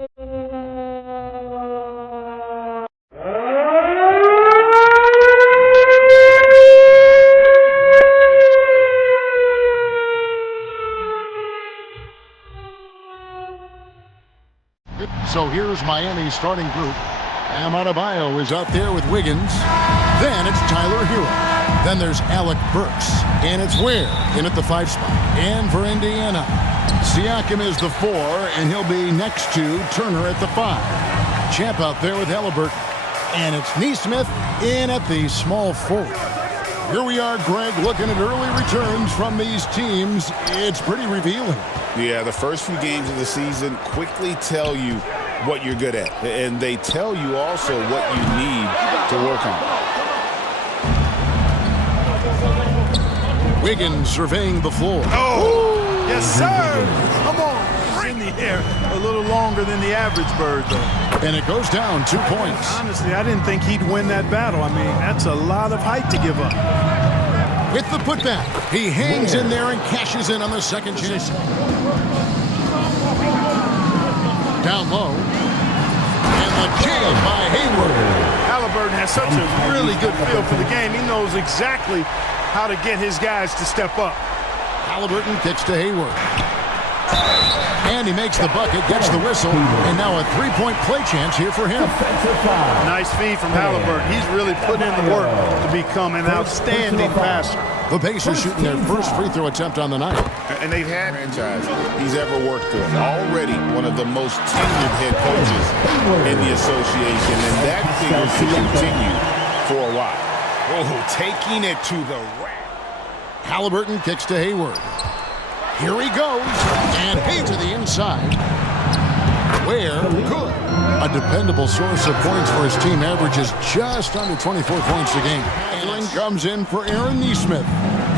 So here's Miami's starting group. Adebayo is out there with Wiggins. Then it's Tyler Hero. Then there's Alec Burks. And it's Ware in at the 5 spot. And for Indiana, Siakam is the 4, and he'll be next to Turner at the 5. Champ out there with Halliburton. And it's Nesmith in at the small forward. Here we are, Greg, looking at early returns from these teams. It's pretty revealing. Yeah, the first few games of the season quickly tell you what you're good at. And they tell you also what you need to work on. Wiggins surveying the floor. Oh, yes, sir. Come on. In the air a little longer than the average bird, though. And it goes down 2 points. Honestly, I didn't think he'd win that battle. I mean, that's a lot of height to give up. With the putback, he hangs in there and cashes in on the second chance. Down low. And the jam by Hayward. Halliburton has such a really good feel for the game. He knows exactly how to get his guys to step up. Halliburton kicks to Hayward. And he makes the bucket, gets the whistle, and now a three-point play chance here for him. Nice feed from Halliburton. He's really putting in the work to become an outstanding passer. The Pacers shooting their first free throw attempt on the night. And they've had franchise he's ever worked with. Already one of the most tenured head coaches in the association, and that figures to continue for a while. Oh, taking it to the rack. Halliburton kicks to Hayward. Here he goes, and hey to the inside. Ware, good. A dependable source of points for his team, averages just under 24 points a game. Allen comes in for Aaron Nesmith.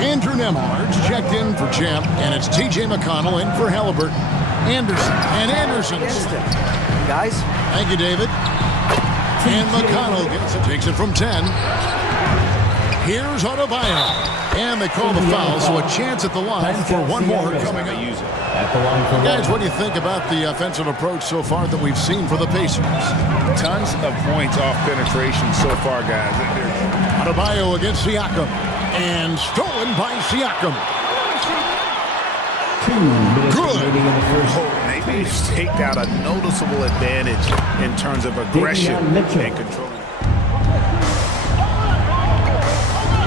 Andrew Nembhard's checked in for Champ, and it's T.J. McConnell in for Halliburton. Anderson. Guys. Thank you, David. And McConnell takes it from 10. Here's Adebayo. And they call the foul, so a chance at the line for one more coming up. Guys, what do you think about the offensive approach so far that we've seen for the Pacers? Tons of points off penetration so far, guys. Adebayo against Siakam. And stolen by Siakam. Good. Maybe he's taken out a noticeable advantage in terms of aggression and control.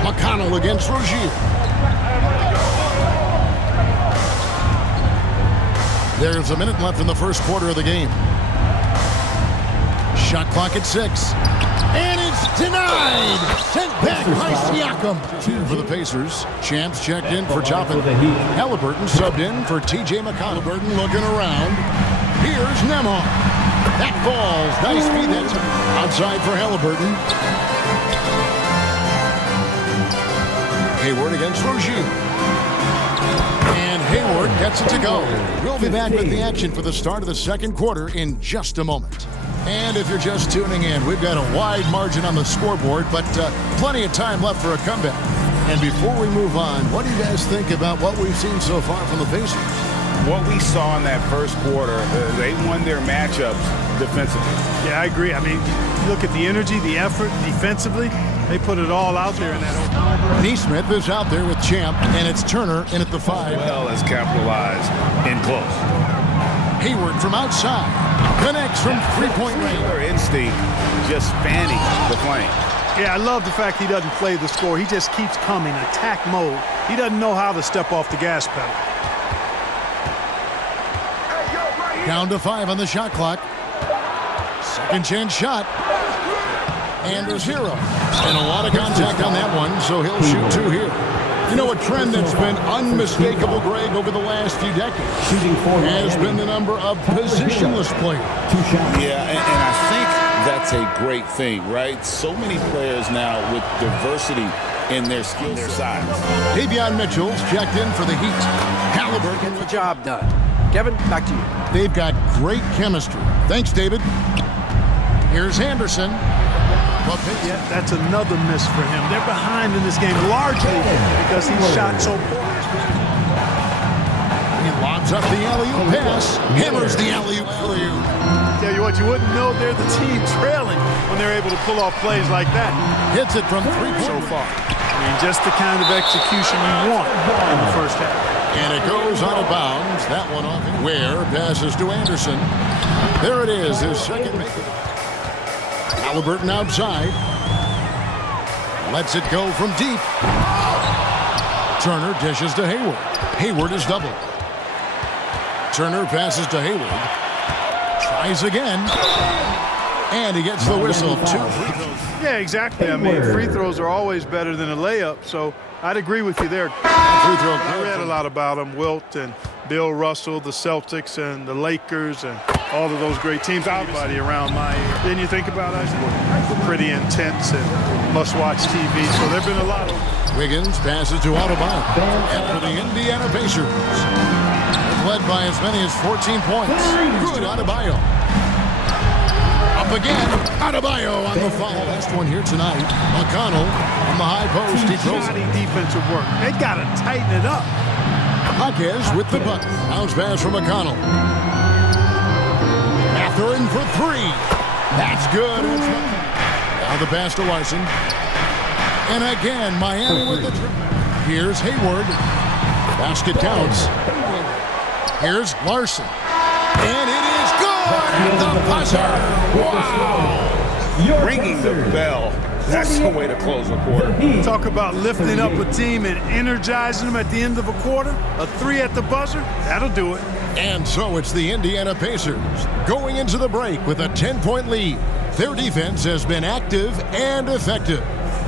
McConnell against Rozier. There's a minute left in the first quarter of the game. Shot clock at 6. And it's denied. Sent back by Siakam. Two for the Pacers. Champs checked in for Toppin. Halliburton subbed in for T.J. McConnell. Halliburton looking around. Here's Nembhard. That falls. Nice feed that time. Outside for Halliburton. Hayward against Rozier. And Hayward gets it to go. We'll be back with the action for the start of the second quarter in just a moment. And if you're just tuning in, we've got a wide margin on the scoreboard, but plenty of time left for a comeback. And before we move on, what do you guys think about what we've seen so far from the Pacers? What we saw in that first quarter, they won their matchups defensively. Yeah, I agree. I mean, look at the energy, the effort defensively. They put it all out there in that. Nesmith is out there with Champ, and it's Turner in at the 5. Well as capitalized in close. Hayward from outside. Connects from three-point range. Their instinct just fanning the flame. Yeah, I love the fact he doesn't play the score. He just keeps coming, attack mode. He doesn't know how to step off the gas pedal. Down to 5 on the shot clock. Second chance shot. And there's Hero. And a lot of contact on that one, so he'll shoot 2 here. You know, a trend that's been unmistakable, Greg, over the last few decades has been the number of positionless players. Yeah, and I think that's a great thing, right? So many players now with diversity in their skill, their size. Davion Mitchell's checked in for the Heat. Halliburton. Get the job done. Kevin, back to you. They've got great chemistry. Thanks, David. Here's Anderson. Yeah, that's another miss for him. They're behind in this game largely because he shot so poor. He lobs up the alley-oop pass. Hammers the alley-oop for you. tell you what, you wouldn't know they're the team trailing when they're able to pull off plays like that. Hits it from 3 So far. I mean, just the kind of execution you want in the first half. And it goes out of bounds. That one off. Ware passes to Anderson. There it is, his second make. Halliburton outside. Lets it go from deep. Turner dishes to Hayward. Hayward is doubled. Turner passes to Hayward. Tries again. And he gets the whistle. 2 free throws. Yeah, exactly. I mean, free throws are always better than a layup, so I'd agree with you there. Free throw. I read a lot about them, Wilt and Bill Russell, the Celtics and the Lakers and all of those great teams. Everybody around my age. Didn't you think about it? Pretty intense and must-watch TV, so there have been a lot of them. Wiggins passes to Adebayo. And for the Indiana Pacers, they've led by as many as 14 points. Good Adebayo. Up again. Adebayo on the foul. Last one here tonight. McConnell on the high post. He throws it. Defensive work. They got to tighten it up. Jaquez with the bucket. Bounce pass from McConnell. Mathurin for 3. That's good. Now the pass to Larson. And again, Miami with the trip. Here's Hayward. Basket counts. Here's Larson. And it is good at the buzzer. Wow. Ringing the bell. That's the way to close a quarter. Talk about lifting up a team and energizing them at the end of a quarter. A 3 at the buzzer, that'll do it. And so it's the Indiana Pacers going into the break with a 10-point lead. Their defense has been active and effective.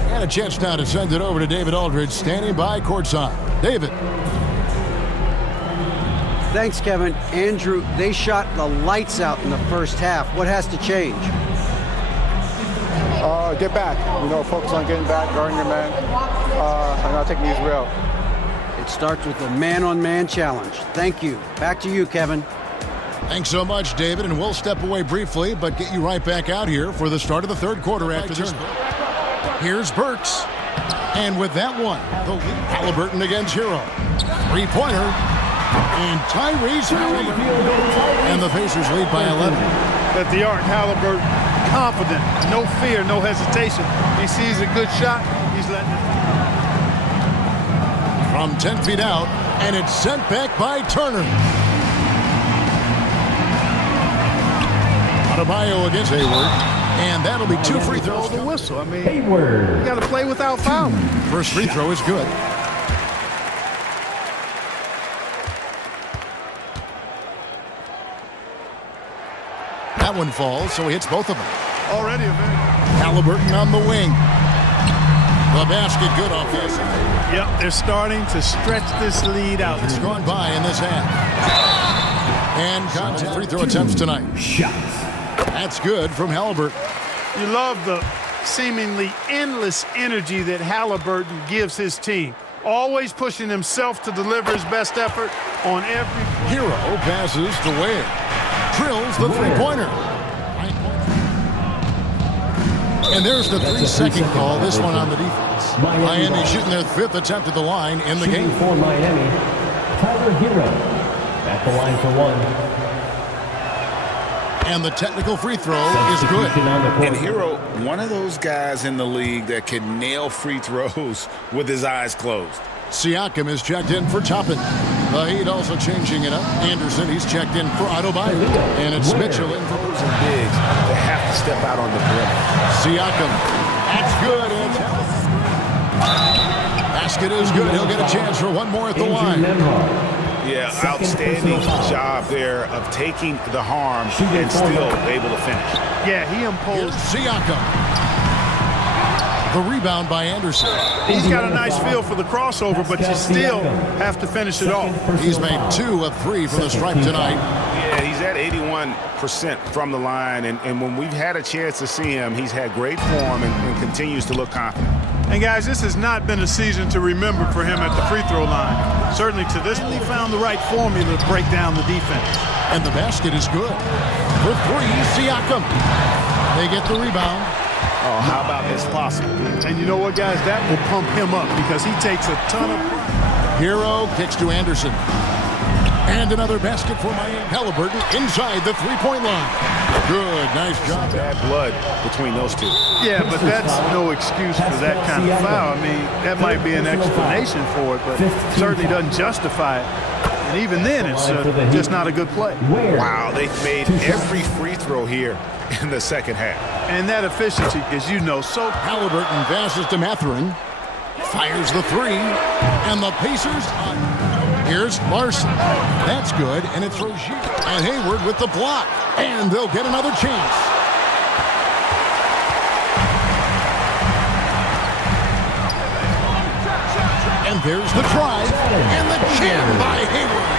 And a chance now to send it over to David Aldridge, standing by courtside. David. Thanks, Kevin. Andrew, they shot the lights out in the first half. What has to change? Get back. Focus on getting back, guarding your man, and not taking these real. It starts with a man-on-man challenge. Thank you. Back to you, Kevin. Thanks so much, David, and we'll step away briefly, but get you right back out here for the start of the third quarter after this. Here's Burks. And with that one, the lead. Halliburton against Hero. 3-pointer. And Tyrese Halliburton. And the Pacers lead by 11. At the arc, Halliburton, confident, no fear, no hesitation. He sees a good shot, he's letting it. From 10 feet out, and it's sent back by Turner. Adebayo against Hayward. And that'll be 2 free throws. The whistle. I mean, you got to play without foul. First free throw is good. That one falls, so he hits both of them. Already a very. Halliburton on the wing. The basket good off the side. Yep, they're starting to stretch this lead out. It's gone by in this half. And contact free throw attempts tonight. That's good from Halliburton. You love the seemingly endless energy that Halliburton gives his team. Always pushing himself to deliver his best effort on every play. Hero passes to Ware. Drills the three-pointer. And there's the 3-second call. This one on the defense. Miami shooting their 5th attempt at the line in the game. For Miami, Tyler Hero at the line for 1. And the technical free throw is good. And Hero, one of those guys in the league that can nail free throws with his eyes closed. Siakam is checked in for Toppin. The Heat also changing it up. Anderson, he's checked in for Adebayo. And it's Mitchell in for losing bigs. They have to step out on the perimeter. Siakam. That's good. Basket is good. He'll get a chance for one more at the line. Yeah, outstanding job there of taking the harm and still able to finish. Yeah, he imposed. Siakam. The rebound by Anderson. He's got a nice feel for the crossover, but you still have to finish it off. He's made 2 of 3 from the stripe tonight. Yeah, he's at 81% from the line, and when we've had a chance to see him, he's had great form and continues to look confident. And guys, this has not been a season to remember for him at the free throw line. Certainly to this, he found the right formula to break down the defense. And the basket is good. For 3, Siakam. They get the rebound. Oh, how about this possible? And you know what, guys? That will pump him up because he takes a ton of... Hero kicks to Anderson. And another basket for Miami. Halliburton inside the three-point line. Good, nice job. Bad blood between those two. Yeah, but that's no excuse for that kind of foul. I mean, that might be an explanation for it, but certainly doesn't justify it. And even then, it's just not a good play. Wow, they've made every free throw here in the second half. And that efficiency, as you know, so... Halliburton passes to Mathurin. Fires the three. And the Pacers... Here's Larson. That's good, and it's Rozier. And Hayward with the block. And they'll get another chance. And there's the drive. And the jam by Hayward.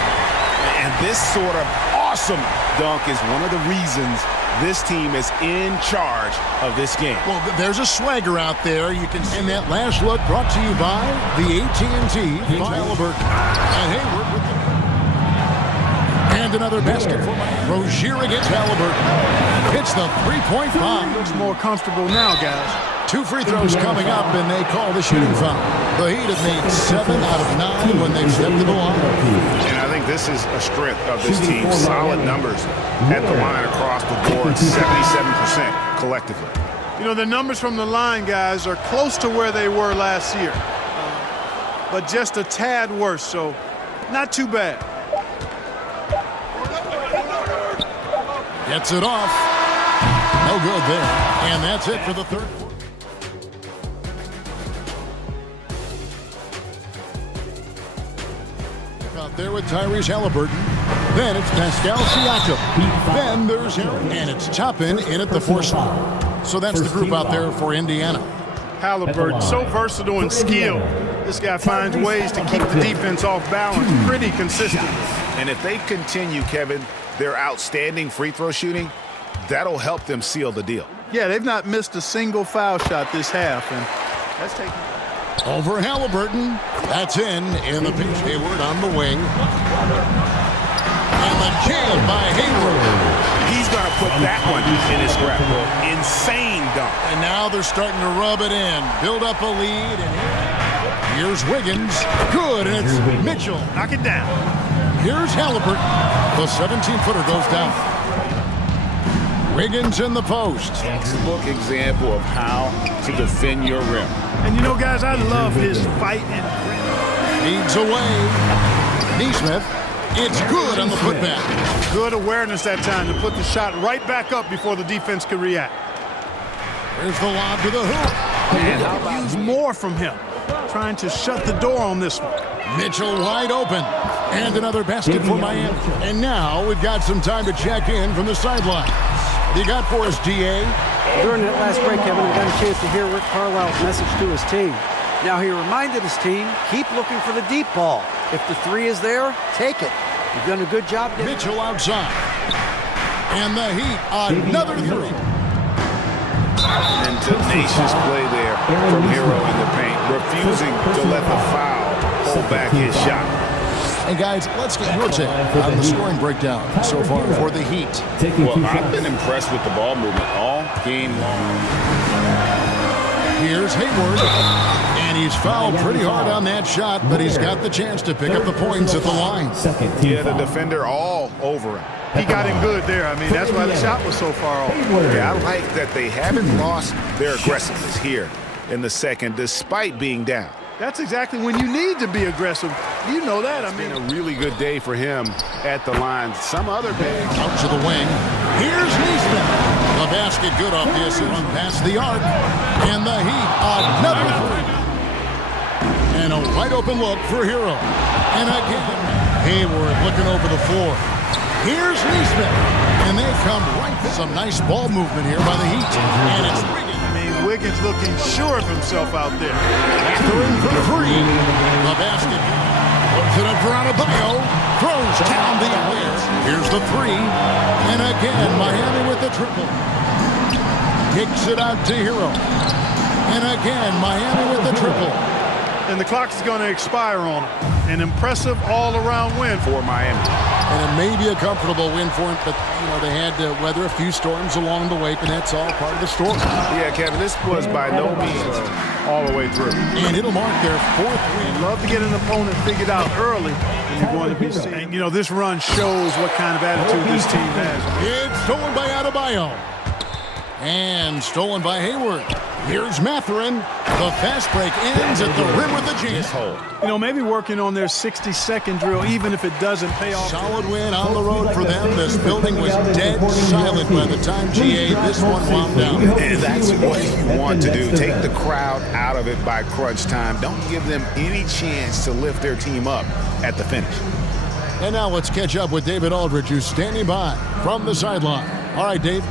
And this sort of awesome dunk is one of the reasons this team is in charge of this game. Well, there's a swagger out there. You can see that last look brought to you by the AT&T Halliburton. And Hayward with the... And another basket for Rozier against Halliburton. Hits the three-point bomb. Looks more comfortable now, guys. 2 free throws coming up, and they call the shooting foul. The Heat have made 7 out of 9 when they've stepped to the line. And I think this is a strength of this team. Solid numbers at the line across the board, 77% collectively. You know, the numbers from the line, guys, are close to where they were last year. But just a tad worse, so not too bad. Gets it off. No good there. And that's it for the third quarter. Out there with Tyrese Halliburton. Then it's Pascal Siakam. Then there's Harry. And it's Toppin in at the 4 spot. So that's the group out there for Indiana. Halliburton, so versatile and skilled. This guy finds ways to keep the defense off balance pretty consistently. And if they continue, Kevin, their outstanding free throw shooting, that'll help them seal the deal. Yeah, they've not missed a single foul shot this half, and that's taking... Over Halliburton. That's in the pitch. Hayward on the wing. And the jam by Hayward. He's going to put that one in his scrapbook. Insane dunk. And now they're starting to rub it in. Build up a lead. And here's Wiggins. Good. And it's Mitchell. Knock it down. Here's Halliburton. The 17-footer goes down. Wiggins in the post. Textbook example of how to defend your rim. And you know, guys, I love his fight and grit. Feeds away. Neesmith. It's good on the putback. Good awareness that time to put the shot right back up before the defense could react. There's the lob to the hoop. And how about use more from him? Trying to shut the door on this one. Mitchell wide open. And another basket for Miami. And now we've got some time to check in from the sidelines. What do you got for us, DA? During that last break, Kevin, I got a chance to hear Rick Carlisle's message to his team. Now, he reminded his team, keep looking for the deep ball. If the 3 is there, take it. You've done a good job. Mitchell outside. And the Heat, another 3. And tenacious play there from Hero in the paint, refusing to let the foul hold back his shot. Hey, guys, let's get your take on the scoring breakdown so far for the Heat. Well, I've been impressed with the ball movement all game long. Here's Hayward. And he's fouled pretty hard on that shot, but he's got the chance to pick up the points at the line. Yeah, the defender all over him. He got him good there. I mean, that's why the shot was so far off. Yeah, I like that they haven't lost their aggressiveness here in the second, despite being down. That's exactly when you need to be aggressive. You know that. I mean, a really good day for him at the line. Some other days. Out to the wing. Here's Neesmith. The basket good off the assist. Past the arc. And the Heat, another 3. And a wide open look for Hero. And again, Hayward looking over the floor. Here's Neesmith. And they come right. Some nice ball movement here by the Heat. And it's Wiggins. Wiggins looking sure of himself out there. Mathurin for 3. The basket. Puts it up for Adebayo. Throws down the alley. Here's the 3. And again, Miami with the triple. Kicks it out to Hero. And again, Miami with the triple. And the clock is going to expire on him. An impressive all-around win for Miami. And it may be a comfortable win for him, but, they had to weather a few storms along the way, and that's all part of the story. Yeah, Kevin, this was by no means all the way through. And it'll mark their 4th win. Love to get an opponent figured out early. And you're going to be seeing, this run shows what kind of attitude this team has. It's stolen by Adebayo. And stolen by Hayward. Here's Mathurin. The fast break ends at the rim with the jam. Maybe working on their 60-second drill, even if it doesn't pay off. Solid win on the road for them. This building was dead silent by the time GA this one wound down. And that's what you want to do. Take the crowd out of it by crunch time. Don't give them any chance to lift their team up at the finish. And now let's catch up with David Aldridge, who's standing by from the sideline. All right, Dave.